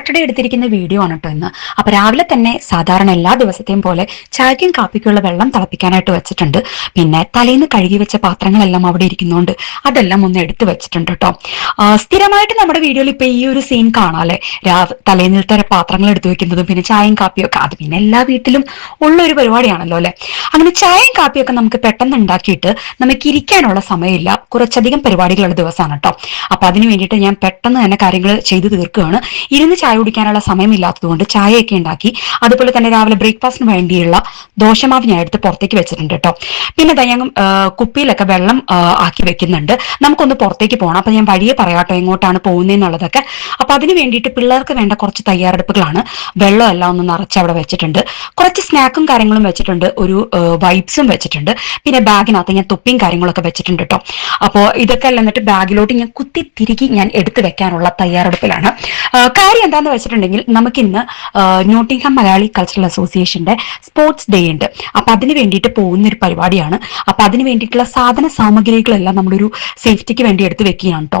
Saturday എടുത്തിരിക്കുന്ന video ആണ് കേട്ടോ ഇന്ന്. അപ്പൊ രാവിലെ തന്നെ സാധാരണ എല്ലാ ദിവസത്തെയും പോലെ ചായക്കും കാപ്പിക്കുള്ള വെള്ളം തിളപ്പിക്കാനായിട്ട് വെച്ചിട്ടുണ്ട്. പിന്നെ തലേന്ന് കഴുകി വെച്ച പാത്രങ്ങളെല്ലാം അവിടെ ഇരിക്കുന്നതുകൊണ്ട് അതെല്ലാം ഒന്ന് എടുത്തു വെച്ചിട്ടുണ്ട് കേട്ടോ. സ്ഥിരമായിട്ട് നമ്മുടെ വീഡിയോയിൽ ഇപ്പൊ ഈ ഒരു സീൻ കാണാല്ലേ, തലേന്നിലത്തെ പാത്രങ്ങൾ എടുത്തു വെക്കുന്നതും പിന്നെ ചായയും കാപ്പിയും ഒക്കെ. അത് പിന്നെ എല്ലാ വീട്ടിലും ഉള്ള ഒരു പരിപാടിയാണല്ലോ അല്ലെ. അങ്ങനെ ചായയും കാപ്പിയൊക്കെ നമുക്ക് പെട്ടെന്ന് ഉണ്ടാക്കിയിട്ട് നമുക്ക് ഇരിക്കാനുള്ള സമയമില്ല, കുറച്ചധികം പരിപാടികളുള്ള ദിവസമാണ് കേട്ടോ. അപ്പൊ അതിന് വേണ്ടിയിട്ട് ഞാൻ പെട്ടെന്ന് തന്നെ കാര്യങ്ങൾ ചെയ്തു തീർക്കുകയാണ്. ഇരുന്ന് ചായ കുടിക്കാനുള്ള സമയമില്ലാത്തതുകൊണ്ട് ചായയൊക്കെ ഉണ്ടാക്കി, അതുപോലെ തന്നെ രാവിലെ ബ്രേക്ക്ഫാസ്റ്റിന് വേണ്ടിയുള്ള ദോശമാവ് ഞാൻ എടുത്ത് പുറത്തേക്ക് വെച്ചിട്ടുണ്ട് കേട്ടോ. പിന്നെ ഞാൻ കുപ്പിയിലൊക്കെ വെള്ളം ആക്കി വെക്കുന്നുണ്ട്. നമുക്കൊന്ന് പുറത്തേക്ക് പോകണം. അപ്പൊ ഞാൻ വഴിയെ പറയാട്ടോ എങ്ങോട്ടാണ് പോകുന്നതെന്നുള്ളതൊക്കെ. അപ്പൊ അതിന് വേണ്ടിയിട്ട് പിള്ളേർക്ക് വേണ്ട കുറച്ച് തയ്യാറെടുപ്പുകളാണ്. വെള്ളം എല്ലാം ഒന്ന് നിറച്ച് അവിടെ വെച്ചിട്ടുണ്ട്. കുറച്ച് സ്നാക്കും കാര്യങ്ങളും വെച്ചിട്ടുണ്ട്, ഒരു വൈപ്സും വെച്ചിട്ടുണ്ട്. പിന്നെ ബാഗിനകത്ത് ഞാൻ തൊപ്പിയും കാര്യങ്ങളൊക്കെ വെച്ചിട്ടുണ്ട് കേട്ടോ. അപ്പോൾ ഇതൊക്കെ എല്ലാം എന്നിട്ട് ബാഗിലോട്ട് ഞാൻ കുത്തി തിരികെ ഞാൻ എടുത്തു വെക്കാനുള്ള തയ്യാറെടുപ്പിലാണ്. കാര്യം എന്താന്ന് വെച്ചിട്ടുണ്ടെങ്കിൽ നമുക്കിന്ന് നോട്ടിംഗ്ഹാം മലയാളി കൾച്ചറൽ അസോസിയേഷന്റെ സ്പോർട്സ് ഡേ ഉണ്ട്. അപ്പൊ അതിന് വേണ്ടിയിട്ട് പോകുന്ന ഒരു പരിപാടിയാണ്. അപ്പൊ അതിന് വേണ്ടിയിട്ടുള്ള സാധന സാമഗ്രികളെല്ലാം നമ്മളൊരു സേഫ്റ്റിക്ക് വേണ്ടി എടുത്തു വെക്കുകയാണ് കേട്ടോ.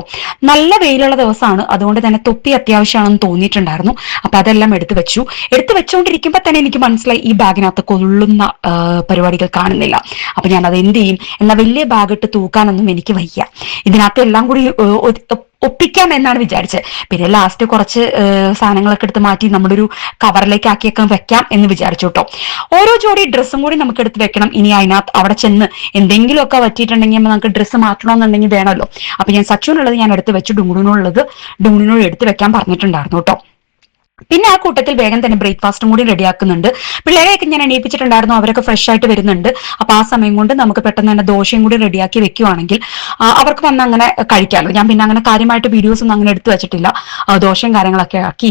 നല്ല വെയിലുള്ള ദിവസമാണ്, അതുകൊണ്ട് തന്നെ തൊപ്പി അത്യാവശ്യമാണെന്ന് തോന്നിയിട്ടുണ്ടായിരുന്നു. അപ്പൊ അതെല്ലാം എടുത്തു വെച്ചു. എടുത്തു വെച്ചുകൊണ്ടിരിക്കുമ്പോൾ തന്നെ എനിക്ക് മനസ്സിലായി ഈ ബാഗിനകത്ത് കൊള്ളുന്ന പരിപാടികൾ കാണുന്നില്ല. അപ്പൊ ഞാൻ അത് എന്ത് ചെയ്യും, എന്നാൽ വലിയ ബാഗ് ഇട്ട് തൂക്കാനൊന്നും എനിക്ക് വയ്യ. ഇതിനകത്ത് എല്ലാം കൂടി ഒപ്പിക്കാം എന്നാണ് വിചാരിച്ചത്. പിന്നെ ലാസ്റ്റ് കുറച്ച് സാധനങ്ങളൊക്കെ എടുത്ത് മാറ്റി നമ്മുടെ ഒരു കവറിലേക്ക് ആക്കിയൊക്കെ വെക്കാം എന്ന് വിചാരിച്ചു കേട്ടോ. ഓരോ ജോഡി ഡ്രസ്സും കൂടി നമുക്ക് എടുത്ത് വെക്കണം. ഇനി അതിനകത്ത് അവിടെ ചെന്ന് എന്തെങ്കിലുമൊക്കെ പറ്റിയിട്ടുണ്ടെങ്കിൽ നമുക്ക് ഡ്രസ്സ് മാറ്റണമെന്നുണ്ടെങ്കിൽ വേണമല്ലോ. അപ്പൊ ഞാൻ സച്ചുവിനുള്ളത് ഞാൻ എടുത്ത് വെച്ചു, ഡുങ്ങിനോട് എടുത്ത് വെക്കാൻ പറഞ്ഞിട്ടുണ്ടായിരുന്നു കേട്ടോ. പിന്നെ ആ കൂട്ടത്തിൽ വേഗം തന്നെ ബ്രേക്ക്ഫാസ്റ്റും കൂടി റെഡിയാക്കുന്നുണ്ട്. പിള്ളേരെയൊക്കെ ഞാൻ എണീപ്പിച്ചിട്ടുണ്ടായിരുന്നു, അവരൊക്കെ ഫ്രഷ് ആയിട്ട് വരുന്നുണ്ട്. അപ്പൊ ആ സമയം കൊണ്ട് നമുക്ക് പെട്ടെന്ന് തന്നെ ദോശയും കൂടി റെഡിയാക്കി വെക്കുവാണെങ്കിൽ അവർക്ക് വന്ന് അങ്ങനെ കഴിക്കാമല്ലോ. ഞാൻ പിന്നെ അങ്ങനെ കാര്യമായിട്ട് വീഡിയോസ് ഒന്നും അങ്ങനെ എടുത്തു വെച്ചിട്ടില്ല. ദോശയും കാര്യങ്ങളൊക്കെ ആക്കി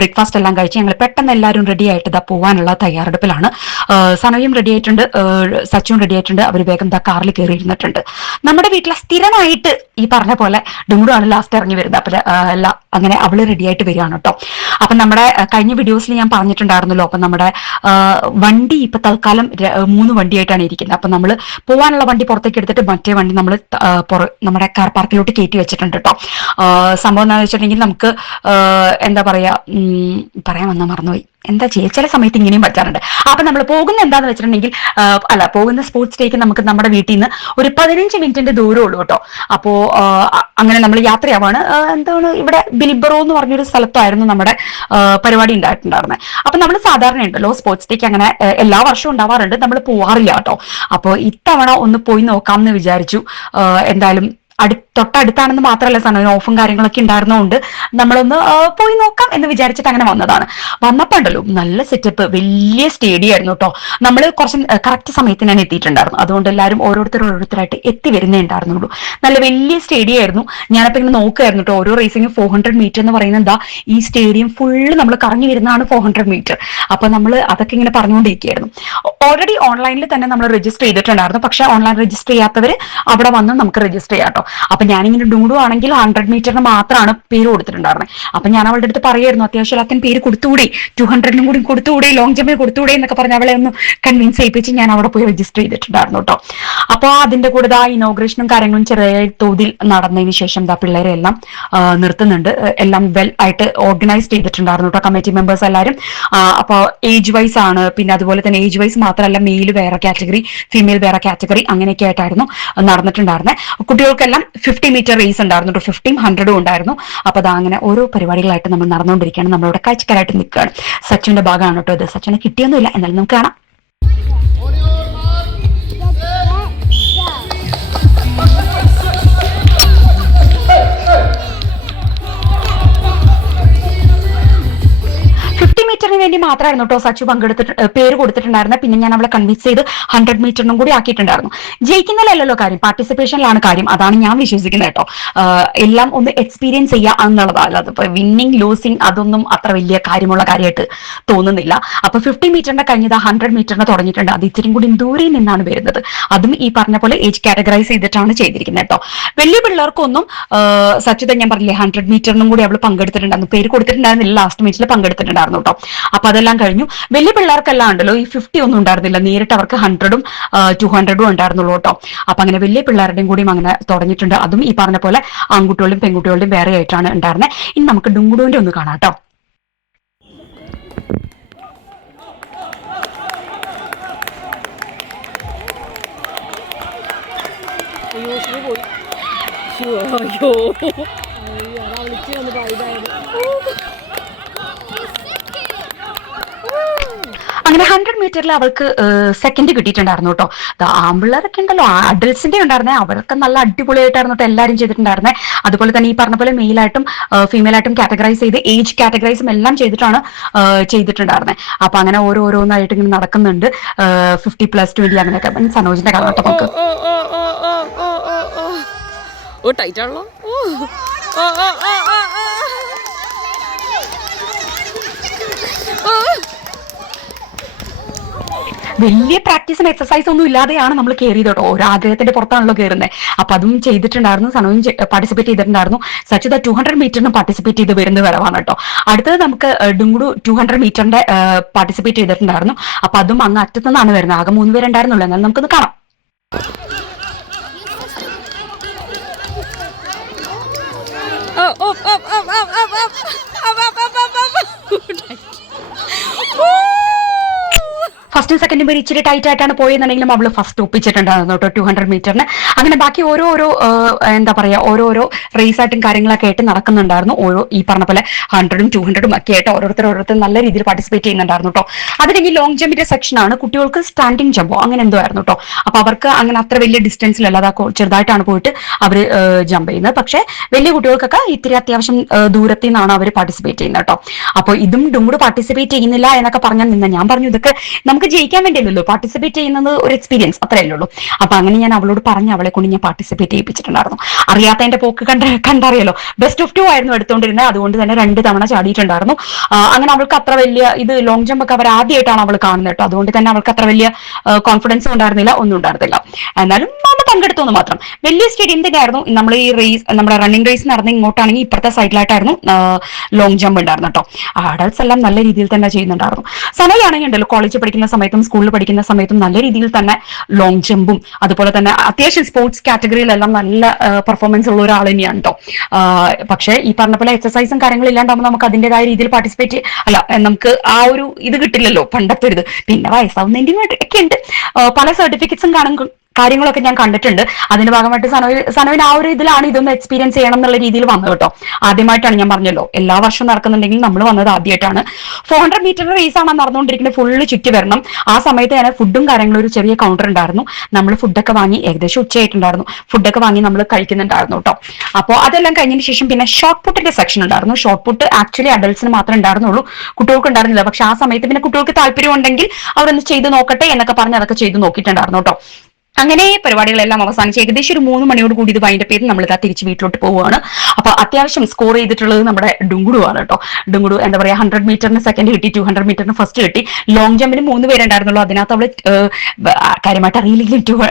ബ്രേക്ക്ഫാസ്റ്റ് എല്ലാം കഴിച്ച് ഞങ്ങൾ പെട്ടെന്ന് എല്ലാവരും റെഡി ആയിട്ട് ഇതാ പോകാനുള്ള തയ്യാറെടുപ്പിലാണ്. സനയും റെഡി ആയിട്ടുണ്ട്, സച്ചുവും റെഡി ആയിട്ടുണ്ട്. അവർ വേഗം ദാ കാറിൽ കയറി ഇരുന്നിട്ടുണ്ട്. നമ്മുടെ വീട്ടിലെ സ്ഥിരമായിട്ട് ഈ പറഞ്ഞ പോലെ ഡുങ്കുടുമാണ് ലാസ്റ്റ് ഇറങ്ങി വരുന്നത്. അപ്പൊ എല്ലാം അങ്ങനെ അവള് റെഡി ആയിട്ട് വരികയാണ് കേട്ടോ. അപ്പൊ നമ്മുടെ കഴിഞ്ഞ വീഡിയോസിൽ ഞാൻ പറഞ്ഞിട്ടുണ്ടായിരുന്നല്ലോ, അപ്പൊ നമ്മുടെ വണ്ടി ഇപ്പൊ തൽക്കാലം 3 വണ്ടിയായിട്ടാണ് ഇരിക്കുന്നത്. അപ്പൊ നമ്മൾ പോകാനുള്ള വണ്ടി പുറത്തേക്ക് എടുത്തിട്ട് മറ്റേ വണ്ടി നമ്മൾ നമ്മുടെ കാർ പാർക്കിലോട്ട് കയറ്റി വെച്ചിട്ടുണ്ട് കേട്ടോ. സംഭവം എന്താണെന്ന് വെച്ചിട്ടുണ്ടെങ്കിൽ നമുക്ക് എന്താ പറയാൻ വന്ന മറന്നുപോയി, എന്താ ചെയ്യുക, ചില സമയത്ത് ഇങ്ങനെയും പറ്റാറുണ്ട്. അപ്പൊ നമ്മൾ പോകുന്ന എന്താന്ന് വെച്ചിട്ടുണ്ടെങ്കിൽ പോകുന്ന സ്പോർട്സ് ഡേക്ക് നമുക്ക് നമ്മുടെ വീട്ടിൽ നിന്ന് ഒരു 15 മിനിറ്റിന്റെ ദൂരം ഉള്ളൂ കേട്ടോ. അപ്പോ അങ്ങനെ നമ്മൾ യാത്രയാവാണ്. എന്താണ് ഇവിടെ ബിൽബറോ എന്ന് പറഞ്ഞൊരു സ്ഥലത്തായിരുന്നു നമ്മുടെ പരിപാടി ഉണ്ടായിട്ടുണ്ടായിരുന്നത്. അപ്പൊ നമ്മൾ സാധാരണ ഉണ്ടല്ലോ സ്പോർട്സ് ഡേക്ക് അങ്ങനെ എല്ലാ വർഷവും ഉണ്ടാവാറുണ്ട്, നമ്മൾ പോവാറില്ല കേട്ടോ. അപ്പൊ ഇത്തവണ ഒന്ന് പോയി നോക്കാം എന്ന് വിചാരിച്ചു. എന്തായാലും തൊട്ടടുത്താണെന്ന് മാത്രമല്ല, സാധനം ഓഫും കാര്യങ്ങളൊക്കെ ഉണ്ടായിരുന്നതുകൊണ്ട് നമ്മളൊന്ന് പോയി നോക്കാം എന്ന് വിചാരിച്ചിട്ട് അങ്ങനെ വന്നതാണ്. വന്നപ്പോ ഉണ്ടല്ലോ നല്ല സെറ്റപ്പ്, വലിയ സ്റ്റേഡിയം ആയിരുന്നു കേട്ടോ. നമ്മൾ കുറച്ച് കറക്റ്റ് സമയത്ത് ഞാൻ എത്തിയിട്ടുണ്ടായിരുന്നു, അതുകൊണ്ട് എല്ലാവരും ഓരോരുത്തരായിട്ട് എത്തി വരുന്നേ ഉണ്ടായിരുന്നുള്ളൂ. നല്ല വലിയ സ്റ്റേഡിയം ആയിരുന്നു. ഞാനപ്പോ ഇങ്ങനെ നോക്കുകയായിരുന്നു കേട്ടോ. ഓരോ റേസിംഗ് 400 മീറ്റർ എന്ന് പറയുന്നത് എന്താ, ഈ സ്റ്റേഡിയം ഫുള്ള് നമ്മൾ കറങ്ങി വരുന്നതാണ് 400 മീറ്റർ. അപ്പൊ നമ്മൾ അതൊക്കെ ഇങ്ങനെ പറഞ്ഞുകൊണ്ടിരിക്കുകയായിരുന്നു. ഓൾറെഡി ഓൺലൈനിൽ തന്നെ നമ്മൾ രജിസ്റ്റർ ചെയ്തിട്ടുണ്ടായിരുന്നു. പക്ഷെ ഓൺലൈൻ രജിസ്റ്റർ ചെയ്യാത്തവർ അവിടെ വന്ന് നമുക്ക് രജിസ്റ്റർ ചെയ്യാം കേട്ടോ. അപ്പൊ ഞാനിങ്ങനെ ഡൂഡു ആണെങ്കിൽ 100 മീറ്ററിന് മാത്രമാണ് പേര് കൊടുത്തിട്ടുണ്ടായിരുന്നത്. അപ്പൊ ഞാൻ അവളുടെ അടുത്ത് പറയായിരുന്നു, അത്യാവശ്യം എല്ലാത്തിനും പേര് കൊടുത്തുകൂടെ, 200 കൂടി കൊടുത്തുകൂടെ, ലോങ് ജമ്പിന് കൊടുത്തുകൂടെ എന്നൊക്കെ പറഞ്ഞ് അവളെ ഒന്ന് കൺവിൻസ് ചെയ്യിപ്പിച്ച് ഞാൻ അവിടെ പോയി രജിസ്റ്റർ ചെയ്തിട്ടുണ്ടായിരുന്നു കേട്ടോ. അപ്പൊ അതിന്റെ കൂടെ ഇനോഗ്രേഷനും കാര്യങ്ങളും ചെറിയ തോതിൽ നടന്നതിന് ശേഷം പിള്ളേരെ എല്ലാം നിർത്തുന്നുണ്ട്. എല്ലാം വെൽ ആയിട്ട് ഓർഗനൈസ് ചെയ്തിട്ടുണ്ടായിരുന്നു കേട്ടോ കമ്മിറ്റി മെമ്പേഴ്സ് എല്ലാവരും. അപ്പൊ ഏജ് വൈസ് ആണ്, പിന്നെ അതുപോലെ തന്നെ ഏജ് വൈസ് മാത്രമല്ല, മെയിൽ വേറെ കാറ്റഗറി, ഫീമെയിൽ വേറെ കാറ്റഗറി, അങ്ങനെയൊക്കെ ആയിട്ടായിരുന്നു നടന്നിട്ടുണ്ടായിരുന്നത്. കുട്ടികൾക്കെല്ലാം 50 മീറ്റർ റേസ് ഉണ്ടായിരുന്നു, 50, 100 ഉണ്ടായിരുന്നു. അപ്പൊ അങ്ങനെ ഓരോ പരിപാടികളായിട്ട് നമ്മൾ നടന്നുകൊണ്ടിരിക്കുകയാണ്. നമ്മളിവിടെ കാഴ്ചക്കാരായിട്ട് നിൽക്കുകയാണ്. സച്ചിന്റെ ഭാഗമാണ് കേട്ടോ ഇത്. സച്ചിനെ കിട്ടിയൊന്നുമില്ല, എന്നാലും നമുക്ക് കാണാം. മീറ്ററിന് വേണ്ടി മാത്രമായിരുന്നു കേട്ടോ സച്ചു പേര് കൊടുത്തിട്ടുണ്ടായിരുന്നത്. പിന്നെ ഞാൻ അവളെ കൺവിൻസ് ചെയ്ത് 100 മീറ്ററിനും കൂടി ആക്കിയിട്ടുണ്ടായിരുന്നു. ജയിക്കുന്നതിലല്ലോ കാര്യം, പാർട്ടിസിപ്പേഷനിലാണ് കാര്യം. അതാണ് ഞാൻ വിശ്വസിക്കുന്നത് കേട്ടോ. എല്ലാം ഒന്ന് എക്സ്പീരിയൻസ് ചെയ്യുക എന്നുള്ളതാണ്. അതിപ്പോ വിന്നിങ് ലൂസിങ് അതൊന്നും അത്ര വലിയ കാര്യമുള്ള കാര്യമായിട്ട് തോന്നുന്നില്ല. അപ്പൊ 50 മീറ്ററിന്റെ കഴിഞ്ഞത് 100 മീറ്ററിന് തുടങ്ങിയിട്ടുണ്ട്. അത് ഇത്തിരി കൂടി ദൂരെ നിന്നാണ് വരുന്നത്. അതും ഈ പറഞ്ഞ പോലെ ഏജ് കാറ്റഗറൈസ് ചെയ്തിട്ടാണ് ചെയ്തിരിക്കുന്നത് കേട്ടോ. വലിയ പിള്ളേർക്കൊന്നും സച്ചുത ഞാൻ പറഞ്ഞില്ലേ 100 മീറ്ററിനും കൂടി അവൾ പങ്കെടുത്തിട്ടുണ്ടായിരുന്നു. പേര് കൊടുത്തിട്ടുണ്ടായിരുന്നില്ല, ലാസ്റ്റ് മീറ്റിൽ പങ്കെടുത്തിട്ടുണ്ടായിരുന്നു കേട്ടോ. അപ്പൊ അതെല്ലാം കഴിഞ്ഞു. വലിയ പിള്ളേർക്കെല്ലാം ഉണ്ടല്ലോ ഈ 50 ഒന്നും ഉണ്ടായിരുന്നില്ല, നേരിട്ട് അവർക്ക് 100ഉം 200ഉം ഉണ്ടായിരുന്നുള്ളൂ കേട്ടോ. അപ്പൊ അങ്ങനെ വലിയ പിള്ളേരുടെയും കൂടിയും അങ്ങനെ തുടങ്ങിയിട്ടുണ്ട്. അതും ഈ പറഞ്ഞ പോലെ ആൺകുട്ടികളുടെയും പെൺകുട്ടികളുടെയും വേറെ ആയിട്ടാണ് ഉണ്ടായിരുന്നത്. ഇനി നമുക്ക് ഡുങ്കുടുവിന്റെ ഒന്ന് കാണാം കേട്ടോ. യൂസിന് പോയി. അയ്യോ വിളിച്ച് വന്നിട്ട് ഇതായത്. അങ്ങനെ 100 മീറ്ററിൽ അവൾക്ക് സെക്കൻഡ് കിട്ടിയിട്ടുണ്ടായിരുന്നു കേട്ടോ. ആമ്പിള്ളേരൊക്കെ ഉണ്ടല്ലോ, അഡൽസിന്റെ ഉണ്ടായിരുന്നേ, അവരൊക്കെ നല്ല അടിപൊളിയായിട്ടായിരുന്നു കേട്ടോ എല്ലാവരും ചെയ്തിട്ടുണ്ടായിരുന്നേ. അതുപോലെ തന്നെ ഈ പറഞ്ഞ പോലെ മെയിലായിട്ടും ഫീമെയിലായിട്ടും കാറ്റഗറൈസ് ചെയ്ത് ഏജ് കാറ്റഗറൈസും എല്ലാം ചെയ്തിട്ടുണ്ടായിരുന്നത്. അപ്പൊ അങ്ങനെ ഓരോന്നായിട്ട് ഇങ്ങനെ നടക്കുന്നുണ്ട്. 50+20 അങ്ങനെയൊക്കെ. സനോജിന്റെ കഥ കേട്ടോ നമുക്ക്. ടൈറ്റ് ആണല്ലോ. വലിയ പ്രാക്ടീസും എക്സസൈസും ഒന്നും ഇല്ലാതെയാണ് നമ്മൾ കയറിയത് കേട്ടോ. ഓരോ ആഗ്രഹത്തിന്റെ പുറത്താണല്ലോ കയറുന്നത്. അപ്പൊ അതും ചെയ്തിട്ടുണ്ടായിരുന്നു. സനോയും പാർട്ടിസിപ്പേറ്റ് ചെയ്തിട്ടുണ്ടായിരുന്നു. സച്ചിത 200 മീറ്ററിനും പാർട്ടിസിപ്പേറ്റ് ചെയ്ത് വരുന്ന വരവാണ് കേട്ടോ. അടുത്തത് നമുക്ക് ഡുങ്കുടു 200 മീറ്ററിന്റെ പാർട്ടിസിപ്പേറ്റ് ചെയ്തിട്ടുണ്ടായിരുന്നു. അപ്പൊ അതും അങ്ങ് അറ്റത്തുനിന്നാണ് വരുന്നത്. ആകെ 3 പേരുണ്ടായിരുന്നുള്ളൂ. എന്നാൽ നമുക്കൊന്ന് കാണാം. ഫസ്റ്റും സെക്കൻഡും പേര് ഇച്ചിരി ടൈറ്റ് ആയിട്ടാണ് പോയെന്നുണ്ടെങ്കിലും അവള് ഫസ്റ്റ് ഒപ്പിച്ചിട്ടുണ്ടായിരുന്നു കേട്ടോ 200 മീറ്ററിന്. അങ്ങനെ ബാക്കി ഓരോരോ എന്താ പറയാ ഓരോരോ റേസ് ആയിട്ടും കാര്യങ്ങളൊക്കെ ആയിട്ട് നടക്കുന്നുണ്ടായിരുന്നു. ഈ പറഞ്ഞ പോലെ 100ഉം 200ഉം ഒക്കെ ആയിട്ട് ഓരോരുത്തർ നല്ല രീതിയിൽ പാർട്ടിസിപ്പേറ്റ് ചെയ്യുന്നുണ്ടായിരുന്നു കേട്ടോ. അത് കഴിഞ്ഞ് ലോങ് ജമ്പിന്റെ സെക്ഷൻ ആണ്. കുട്ടികൾക്ക് സ്റ്റാൻഡിങ് ജമ്പോ അങ്ങനെ എന്തോ ആയിരുന്നു കേട്ടോ. അപ്പൊ അവർക്ക് അങ്ങനെ അത്ര വലിയ ഡിസ്റ്റൻസിലല്ല, അതാ ചെറുതായിട്ടാണ് പോയിട്ട് അവര് ജമ്പ് ചെയ്യുന്നത്. പക്ഷെ വലിയ കുട്ടികൾക്കൊക്കെ ഇത്തിരി അത്യാവശ്യം ദൂരത്തിൽ നിന്നാണ് അവർ പാർട്ടിസിപ്പേറ്റ് ചെയ്യുന്നത് കേട്ടോ. അപ്പൊ ഇതും ഡുങ്കുട് പാർട്ടിസിപ്പേറ്റ് ചെയ്യുന്നില്ല എന്നൊക്കെ പറഞ്ഞാൽ ഞാൻ പറഞ്ഞു ഇതൊക്കെ നമുക്ക് ജയിക്കാൻ വേണ്ടിയല്ലോ പാർട്ടിസിപ്പേറ്റ് ചെയ്യുന്നത്, ഒരു എക്സ്പീരിയൻസ് അത്രയല്ലേ ഉള്ളൂ. അപ്പൊ അങ്ങനെ ഞാൻ അവളോട് പറഞ്ഞ് അവളെ കൊണ്ട് ഞാൻ പാർട്ടിസിപ്പേറ്റ് ചെയ്യിപ്പിച്ചിട്ടുണ്ടായിരുന്നു. അറിയാത്തതിന്റെ പോക്ക് കണ്ടറിയല്ലോ. ബെസ്റ്റ് ഓഫ് 2 ആയിരുന്നു എടുത്തുകൊണ്ടിരുന്നത്. അതുകൊണ്ട് തന്നെ 2 തവണ ചാടിയിട്ടുണ്ടായിരുന്നു. അങ്ങനെ അവൾക്ക് അത്ര വലിയ ഇത് ലോങ് ജമ്പ് ഒക്കെ അവർ ആദ്യമായിട്ടാണ് അവൾ കാണുന്നത് കേട്ടോ. അതുകൊണ്ട് തന്നെ അവൾക്ക് അത്ര വലിയ കോൺഫിഡൻസും ഉണ്ടായിരുന്നില്ല, ഒന്നും ഉണ്ടായിരുന്നില്ല. എന്നാലും നമ്മൾ പങ്കെടുത്തു മാത്രം. വലിയ സ്റ്റേഡിയം തന്നെയായിരുന്നു. നമ്മൾ ഈ റേസ്, നമ്മുടെ റണ്ണിങ് റേസ് നടന്ന് ഇങ്ങോട്ടാണെങ്കിൽ ഇപ്പുറത്തെ സൈഡിലായിട്ടായിരുന്നു ലോങ് ജമ്പ് ഉണ്ടായിരുന്നു കേട്ടോ. അഡൾട്ട്സ് എല്ലാം നല്ല രീതിയിൽ തന്നെ ചെയ്യുന്നുണ്ടായിരുന്നു. സനയാണെങ്കിൽ ഉണ്ടല്ലോ, കോളേജിൽ പഠിക്കുന്ന സമയത്തും സ്കൂളിൽ പഠിക്കുന്ന സമയത്തും നല്ല രീതിയിൽ തന്നെ ലോങ് ജമ്പും അതുപോലെ തന്നെ അത്യാവശ്യം സ്പോർട്സ് കാറ്റഗറിയിലെല്ലാം നല്ല പെർഫോമൻസ് ഉള്ള ഒരാൾ തന്നെയാണ് കേട്ടോ. പക്ഷേ ഈ പറഞ്ഞ പോലെ എക്സസൈസും കാര്യങ്ങളും ഇല്ലാണ്ടാകുമ്പോൾ നമുക്ക് അതിൻ്റെതായ രീതിയിൽ പാർട്ടിസിപ്പേറ്റ് നമുക്ക് ആ ഒരു ഇത് കിട്ടില്ലല്ലോ പണ്ടത്തെ ഒരു ഇത്. പിന്നെ വയസ്സാവുന്നതിന്റെ ഒക്കെ ഉണ്ട്. പല സർട്ടിഫിക്കറ്റ്സും കാര്യങ്ങളൊക്കെ ഞാൻ കണ്ടിട്ടുണ്ട്. അതിന്റെ ഭാഗമായിട്ട് സനോവിന് ആ ഒരു ഇതിലാണ് ഇതൊന്ന് എക്സ്പീരിയൻസ് ചെയ്യണം എന്നുള്ള രീതിയിൽ വന്നത് കേട്ടോ. ആദ്യമായിട്ടാണ്, ഞാൻ പറഞ്ഞല്ലോ എല്ലാ വർഷവും നടക്കുന്നുണ്ടെങ്കിൽ നമ്മൾ വന്നത് ആദ്യമായിട്ടാണ്. 400 മീറ്റർ റേസ് ആണ് നടന്നുകൊണ്ടിരിക്കുന്നത്. ഫുള്ള് ചുറ്റി വരണം. ആ സമയത്ത് തന്നെ ഫുഡും കാര്യങ്ങളും ഒരു ചെറിയ കൗണ്ടർ ഉണ്ടായിരുന്നു. നമ്മൾ ഫുഡൊക്കെ വാങ്ങി, ഏകദേശം ഉച്ചയായിട്ടുണ്ടായിരുന്നു, ഫുഡൊക്കെ വാങ്ങി നമ്മൾ കഴിക്കുന്നുണ്ടായിരുന്നു കേട്ടോ. അപ്പോൾ അതെല്ലാം കഴിഞ്ഞതിന് ശേഷം പിന്നെ ഷോർട്ട് പുട്ടിന്റെ സെക്ഷൻ ഉണ്ടായിരുന്നു. ഷോർട്ട് പുട്ട് ആക്ച്വലി അഡൽട്സിന് മാത്രമേ ഉണ്ടായിരുന്നുള്ളൂ, കുട്ടികൾക്ക് ഉണ്ടായിരുന്നില്ല. പക്ഷെ ആ സമയത്ത് പിന്നെ കുട്ടികൾക്ക് താല്പര്യം ഉണ്ടെങ്കിൽ അവരൊന്ന് ചെയ്ത് നോക്കട്ടെ എന്നൊക്കെ പറഞ്ഞ് അതൊക്കെ ചെയ്ത് നോക്കിയിട്ടുണ്ടായിരുന്നു കേട്ടോ. അങ്ങനെ പരിപാടികളെല്ലാം അവസാനിച്ച് ഏകദേശം ഒരു 3 മണിയോട് കൂടി ഇത് വൈൻഡപ്പ് ചെയ്ത് നമ്മൾ ഇതാ തിരിച്ച് വീട്ടിലോട്ട് പോവുകയാണ്. അപ്പൊ അത്യാവശ്യം സ്കോർ ചെയ്തിട്ടുള്ളത് നമ്മുടെ ഡുങ്കുടു ആണ് കേട്ടോ. ഡുങ്കുടു എന്താ പറയാ 100 മീറ്ററിന് സെക്കൻഡ് കിട്ടി, 200 മീറ്ററിന് ഫസ്റ്റ് കിട്ടി. ലോങ് ജമ്പിന് 3 പേരുണ്ടായിരുന്നുള്ളൂ. അതിനകത്ത് അവള് കാര്യമായിട്ട് അറിയില്ലെങ്കിലും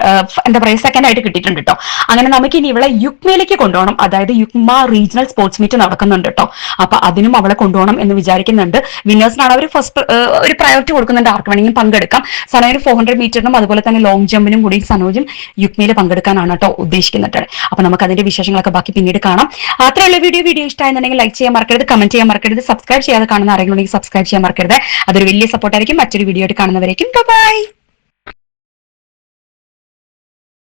എന്താ പറയാ സെക്കൻഡ് ആയിട്ട് കിട്ടിയിട്ടുണ്ട് കേട്ടോ. അങ്ങനെ നമുക്ക് ഇനി ഇവളെ യുക്മയിലേക്ക് കൊണ്ടുപോകണം. അതായത് യുക്മ റീജിയണൽ സ്പോർട്സ് മീറ്റ് നടക്കുന്നുണ്ട് കേട്ടോ. അപ്പൊ അതിനും അവളെ കൊണ്ടുപോകണം എന്ന് വിചാരിക്കുന്നുണ്ട്. വിന്നേഴ്സിനാണ് അവർ ഫസ്റ്റ് ഒരു പ്രയോറിറ്റി കൊടുക്കുന്നുണ്ട്, ആർക്ക് വേണമെങ്കിലും പങ്കെടുക്കാം. സനോന് 400 മീറ്ററിനും അതുപോലെ തന്നെ ലോങ് ജമ്പിനും കൂടി സനോജും യുക്മയിൽ പങ്കെടുക്കാനാണ് കേട്ടോ ഉദ്ദേശിക്കുന്നുണ്ട്. അപ്പൊ നമുക്ക് അതിന്റെ വിശേഷങ്ങളൊക്കെ ബാക്കി പിന്നീട് കാണാം. അത്രയുള്ള വീഡിയോ ഇഷ്ടമായെന്നുണ്ടെങ്കിൽ ലൈക്ക് ചെയ്യാൻ മറക്കരുത്, കമന്റ് ചെയ്യാൻ മറക്കരുത്, സബ്സ്ക്രൈബ് ചെയ്യാതെ കാണുന്ന ആരെങ്കിലും സബ്സ്ക്രൈബ് ചെയ്യാൻ മറക്കരുത്. അതൊരു വലിയ സപ്പോർട്ടായിരിക്കും. മറ്റൊരു വീഡിയോ ആയിട്ട് കാണുന്നവരേക്കും ബൈ.